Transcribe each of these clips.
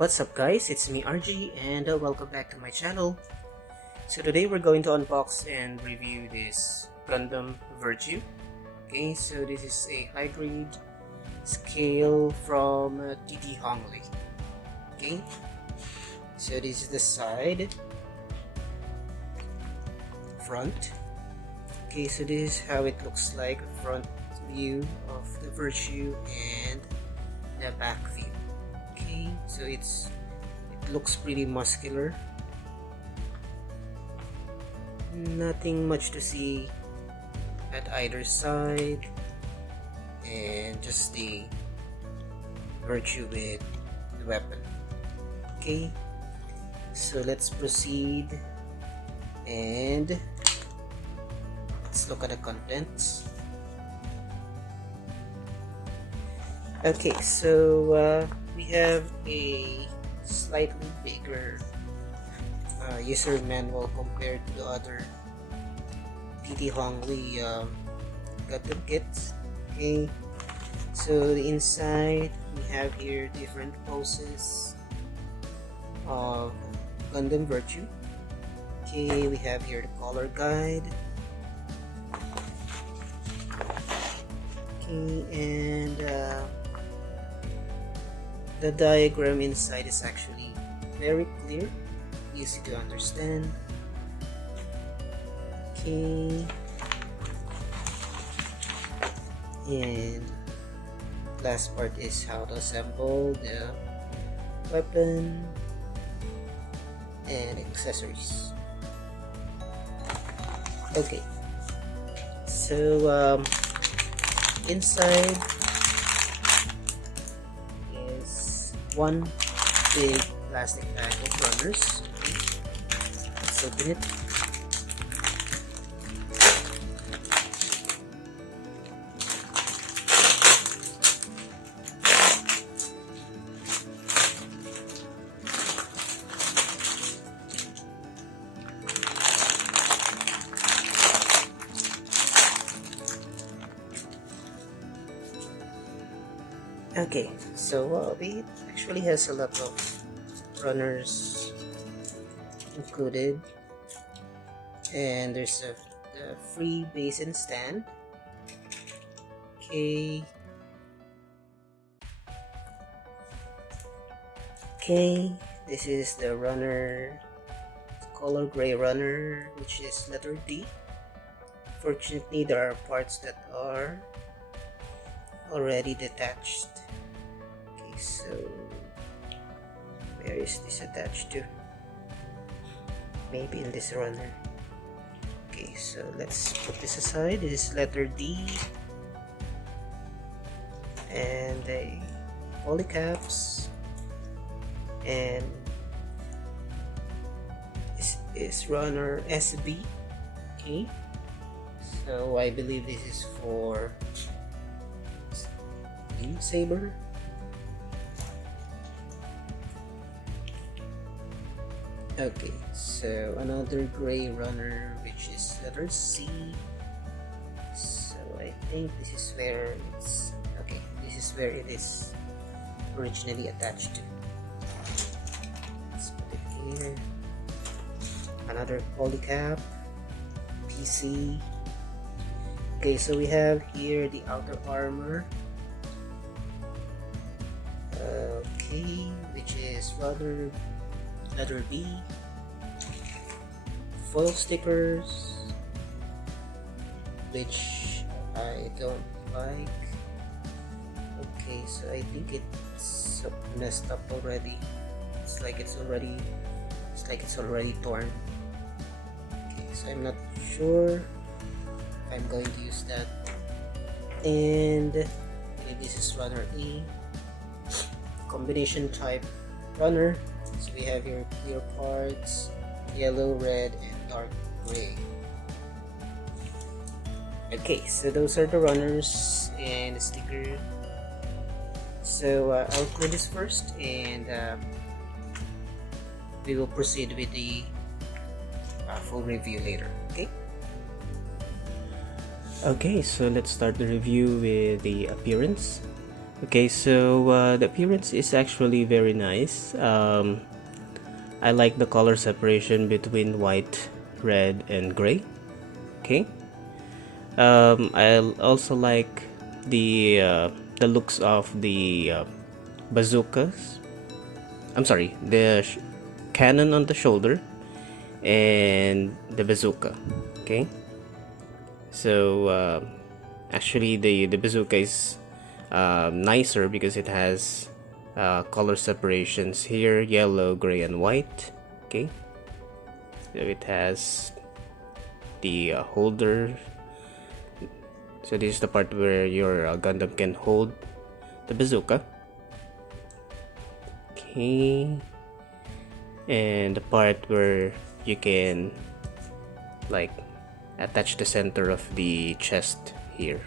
What's up guys, it's me RG and welcome back to my channel. So today we're going to unbox and review this Gundam Virtue. Okay, so this is a hybrid scale from TT Hongli. Okay, so this is the side, front. Okay, so this is how it looks like, front view of the Virtue and the back view. Okay, so it looks pretty muscular. Nothing much to see at either side, and just the Virtue with the weapon. Okay, so let's proceed and let's look at the contents. Okay, so we have a slightly bigger user manual compared to the other TT Hongli Gundam kits. Okay, so the inside we have here different poses of Gundam Virtue. Okay, we have here the color guide. Okay, and the diagram inside is actually very clear, easy to understand. Okay, and last part is how to assemble the weapon and accessories. Okay, so inside is one big plastic bag of runners. Let's open it. Okay, so it actually has a lot of runners included, and there's a free base and stand. Okay, this is the runner, color gray runner, which is letter D. Fortunately, there are parts that are already detached. Okay, so where is this attached to? Maybe in this runner. Okay, so let's put this aside. This is letter D, and the polycaps, and this is runner SB. Okay, so I believe this is for saber. Okay, so another gray runner, which is letter C. So I think this is where it's okay. This is where it is originally attached to. Let's put it here. Another polycap, PC. Okay, so we have here the outer armor. Okay, which is rather letter B. Foil stickers, which I don't like. Okay, so I think it's messed up already. It's like it's already torn. Okay, so I'm not sure if I'm going to use that. And okay, this is runner E, combination type runner. So we have your clear parts, yellow, red, and dark gray. Okay, so those are the runners and the sticker. So I'll clear this first, and we will proceed with the full review later. Okay, so let's start the review with the appearance. Okay, so the appearance is actually very nice. I like the color separation between white, red, and gray. Okay. I also like the looks of the bazookas. I'm sorry, the cannon on the shoulder and the bazooka. Okay. So actually, the bazooka is nicer because it has color separations here: yellow, gray, and white. Okay. So it has the holder. So this is the part where your Gundam can hold the bazooka. Okay. And the part where you can like attach the center of the chest here.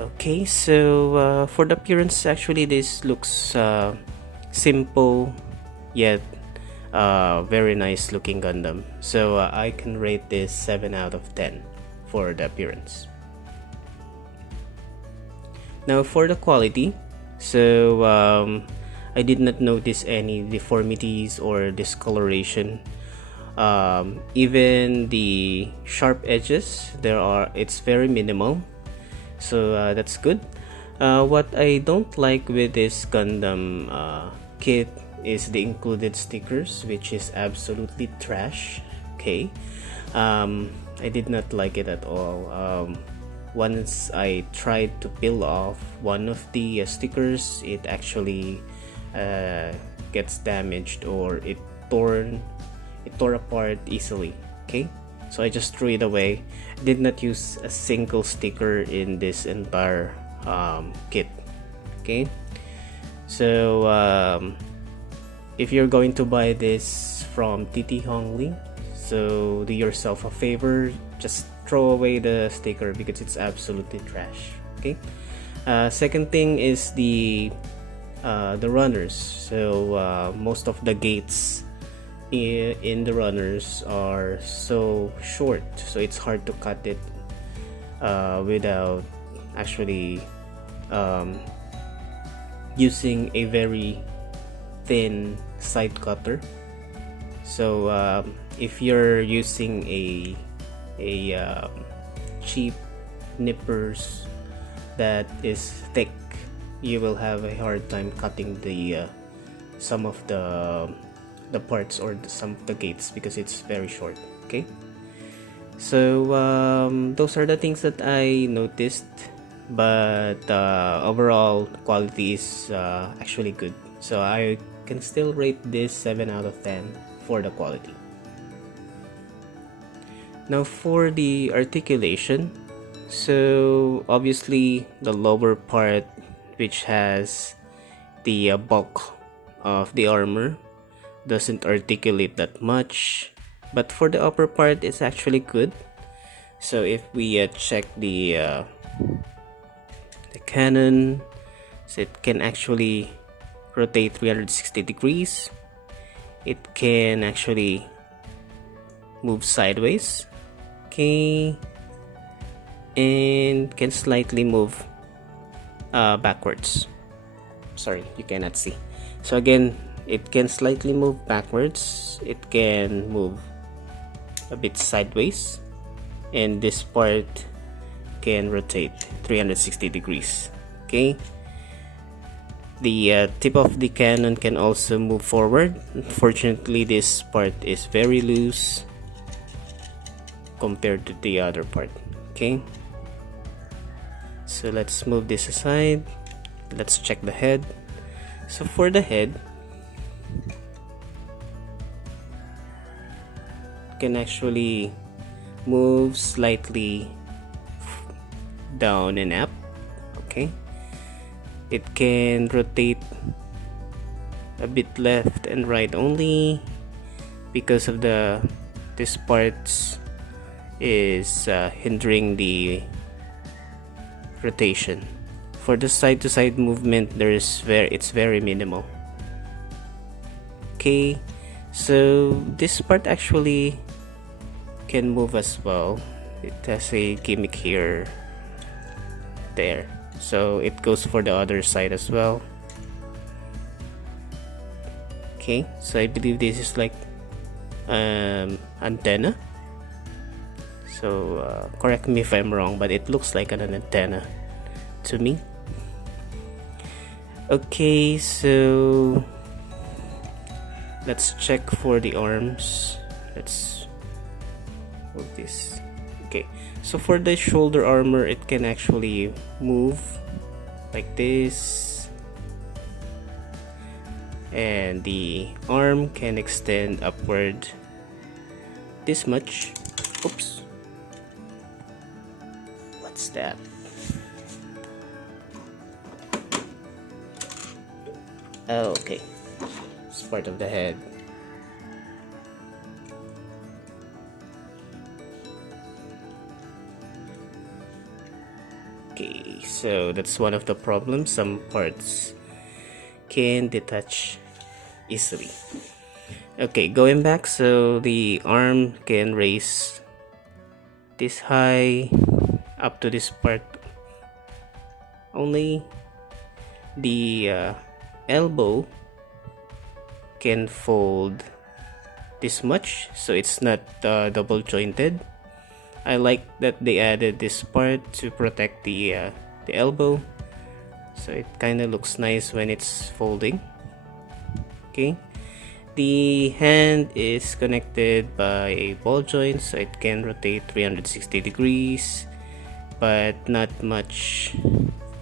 Okay, so for the appearance, actually this looks simple yet very nice looking Gundam. So I can rate this 7 out of 10 for the appearance. Now for the quality, so I did not notice any deformities or discoloration. Even the sharp edges, it's very minimal, so that's good. What I don't like with this Gundam kit is the included stickers, which is absolutely trash. Okay, I did not like it at all. Once I tried to peel off one of the stickers, it actually gets damaged, or it tore apart easily. Okay, so I just threw it away. I did not use a single sticker in this entire kit. Okay, so if you're going to buy this from TT Hongli, so do yourself a favor, just throw away the sticker because it's absolutely trash. Okay. Second thing is the runners. So most of the gates in the runners are so short, so it's hard to cut it without actually using a very thin side cutter. So if you're using a cheap nippers that is thick, you will have a hard time cutting the some of the parts or some of the gates because it's very short. Okay, so those are the things that I noticed, but overall quality is actually good, so I can still rate this 7 out of 10 for the quality. Now for the articulation, so obviously the lower part, which has the bulk of the armor, doesn't articulate that much, but for the upper part it's actually good. So if we check the cannon, so it can actually rotate 360 degrees. It can actually move sideways. Okay, and can slightly move backwards. Sorry, you cannot see. So again, it can slightly move backwards, it can move a bit sideways, and this part can rotate 360 degrees. Okay, the tip of the cannon can also move forward. Unfortunately, this part is very loose compared to the other part. Okay, so let's move this aside. Let's check the head. So for the head, can actually move slightly down and up. Okay, it can rotate a bit left and right only because of this parts is hindering the rotation. For the side to side movement, it's very minimal. Okay, so this part actually can move as well. It has a gimmick here, there. so it goes for the other side as well. Okay, so I believe this is like antenna. So correct me if I'm wrong, but it looks like an antenna to me. Okay, so let's check for the arms. Let's move this. Okay, so for the shoulder armor, it can actually move like this, and the arm can extend upward this much. Oops, what's that? Oh, okay, it's part of the head. Okay, so that's one of the problems. Some parts can detach easily. Okay, going back, so the arm can raise this high up to this part only. The elbow can fold this much, so it's not double jointed. I like that they added this part to protect the elbow, so it kind of looks nice when it's folding. Okay, the hand is connected by a ball joint, so it can rotate 360 degrees, but not much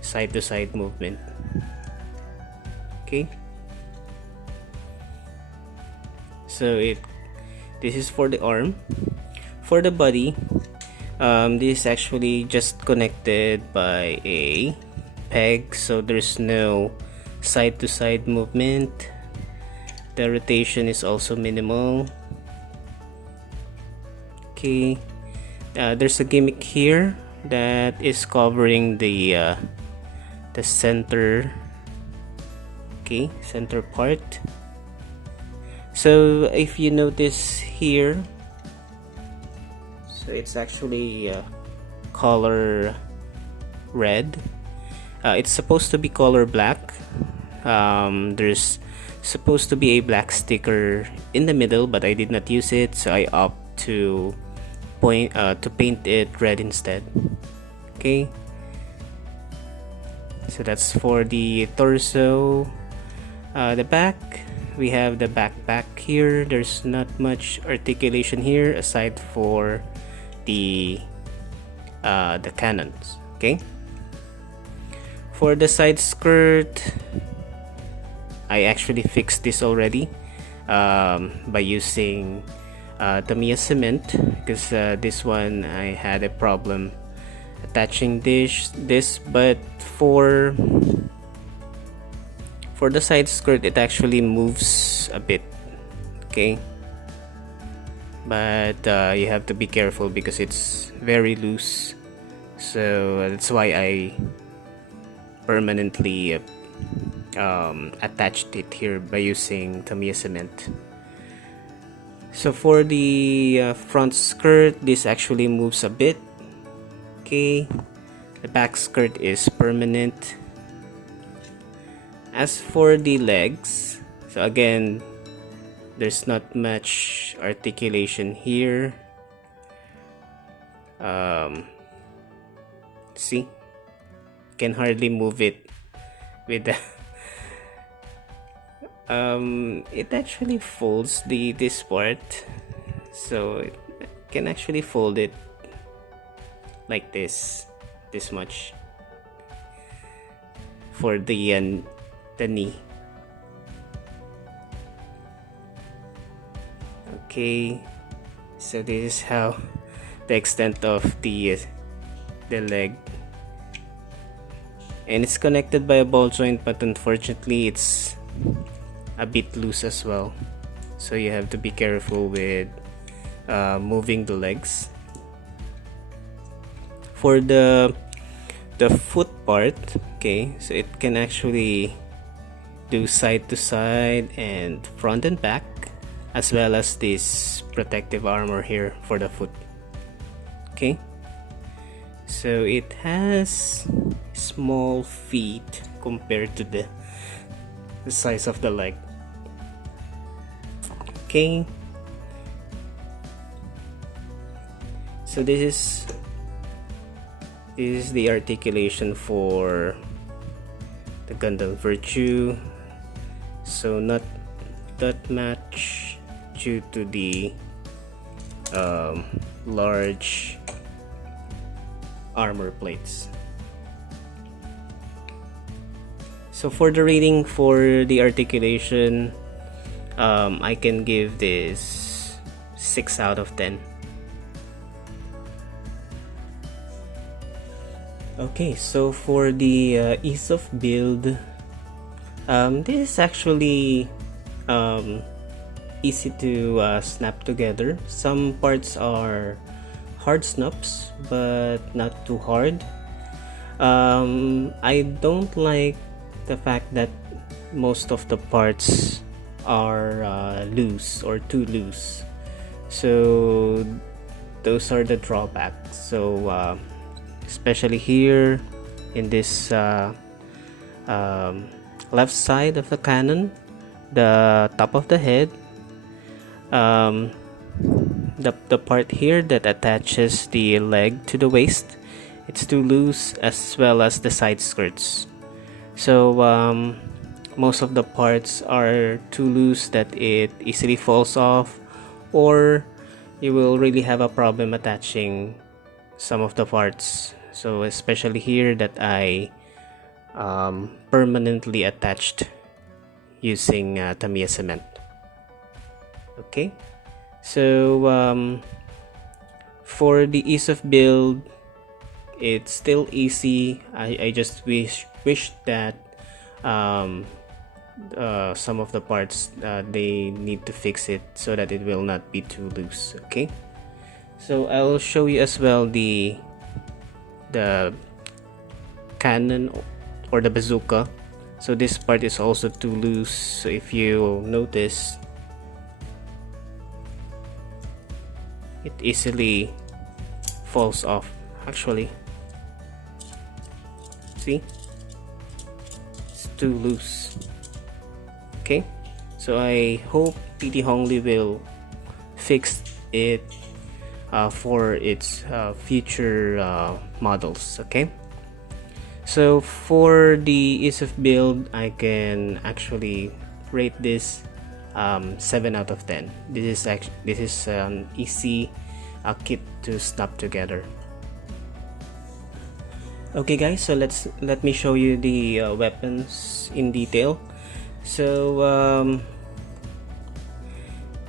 side to side movement. Okay, so this is for the arm. For the body, this is actually just connected by a peg, so there's no side to side movement. The rotation is also minimal. Okay, there's a gimmick here that is covering the center. Okay, center part. So if you notice here, so it's actually color red. It's supposed to be color black. There's supposed to be a black sticker in the middle, but I did not use it, so I opt to paint it red instead. Okay, so that's for the torso. The back, we have the backpack here. There's not much articulation here aside for the cannons. Okay, for the side skirt, I actually fixed this already by using Tamiya cement, because this one I had a problem attaching this, but for the side skirt it actually moves a bit. Okay, but you have to be careful because it's very loose, so that's why I permanently attached it here by using Tamiya cement. So for the front skirt, this actually moves a bit. Okay, the back skirt is permanent. As for the legs, so again, there's not much articulation here. See, can hardly move it with the it actually folds this part, so it can actually fold it like this much for the knee. Okay, so this is how the extent of the leg, and it's connected by a ball joint, but unfortunately it's a bit loose as well, so you have to be careful with moving the legs. For the foot part, okay, so it can actually do side to side and front and back, as well as this protective armor here for the foot. Okay, so it has small feet compared to the size of the leg. Okay, so this is the articulation for the Gundam Virtue. So not that much due to the large armor plates. So for the rating for the articulation, I can give this 6 out of 10. Okay, so for the ease of build, this is actually easy to snap together. Some parts are hard snaps, but not too hard. I don't like the fact that most of the parts are loose or too loose, so those are the drawbacks. So especially here in this left side of the cannon, the top of the head, the part here that attaches the leg to the waist, it's too loose, as well as the side skirts. So most of the parts are too loose that it easily falls off, or you will really have a problem attaching some of the parts. So especially here that I permanently attached using Tamiya cement. Okay, so for the ease of build, it's still easy. I just wish that some of the parts they need to fix it so that it will not be too loose. Okay, so I'll show you as well the cannon or the bazooka. So this part is also too loose, so if you notice, it easily falls off. Actually, see, it's too loose. Okay, so I hope TT Hongli will fix it for its future models. Okay, so for the ease of build, I can actually rate this 7 out of 10. This is an easy kit to snap together. Okay guys, so let me show you the weapons in detail. So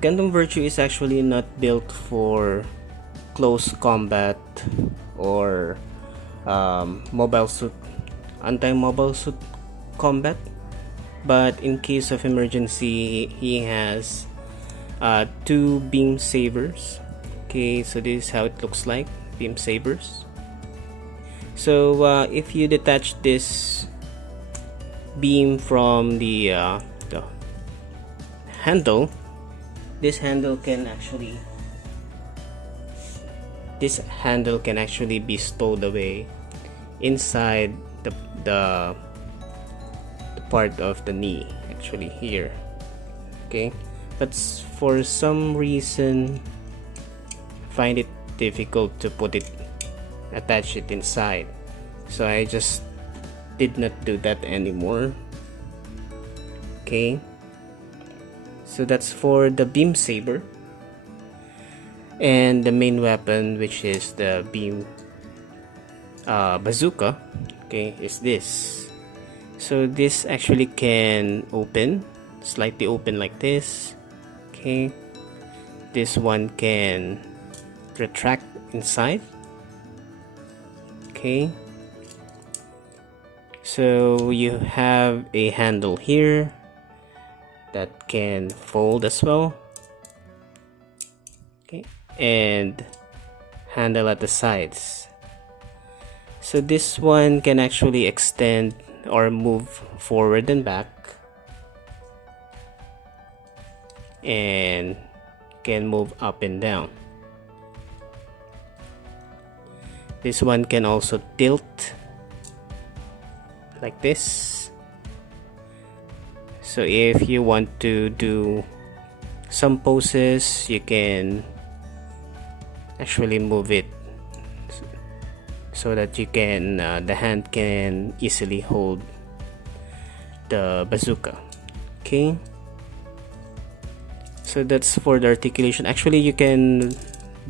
Gundam Virtue is actually not built for close combat or anti-mobile suit combat, but in case of emergency, he has 2 beam sabers. Okay, so this is how it looks like, beam sabers. So if you detach this beam from the handle, this handle can actually be stowed away inside the part of the knee, actually here. Okay, but for some reason find it difficult to attach it inside, so I just did not do that anymore. Okay, so that's for the beam saber. And the main weapon, which is the beam bazooka, okay, is this. So this actually can slightly open like this. Okay, this one can retract inside. Okay, so you have a handle here that can fold as well. Okay, and handle at the sides. So this one can actually extend or move forward and back, and can move up and down. This one can also tilt like this. So if you want to do some poses, you can actually move it so that you can the hand can easily hold the bazooka. Okay, so that's for the articulation. Actually, you can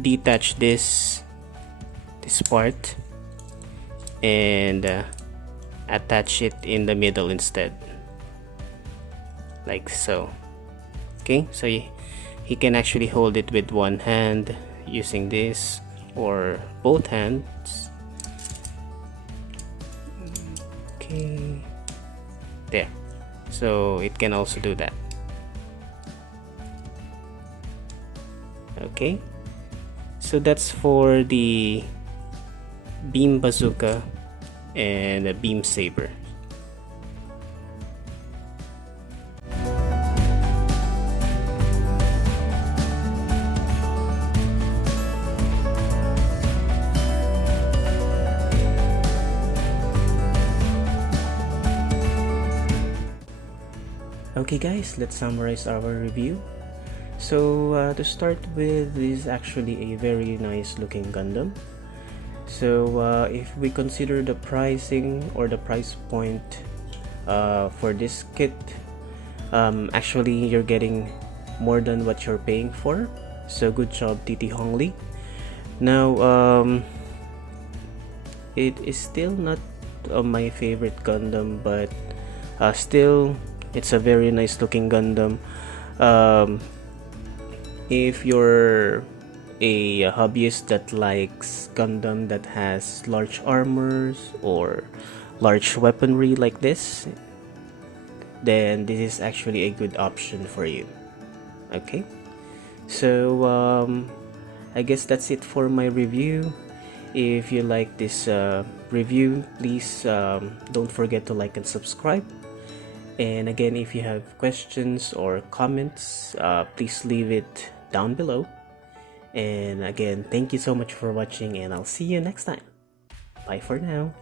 detach this part and attach it in the middle instead, like so. Okay, so he can actually hold it with one hand using this, or both hands. Okay, there. So it can also do that. Okay, so that's for the beam bazooka and a beam saber. Okay guys, let's summarize our review. So to start with, this is actually a very nice looking Gundam. So if we consider the pricing or the price point for this kit, actually you're getting more than what you're paying for. So good job, TT Hongli. Now it is still not my favorite Gundam, but still it's a very nice looking Gundam. If you're a hobbyist that likes Gundam that has large armors or large weaponry like this, then this is actually a good option for you. Okay, so I guess that's it for my review. If you like this review, please don't forget to like and subscribe. And again, if you have questions or comments, please leave it down below. And again, thank you so much for watching, and I'll see you next time. Bye for now.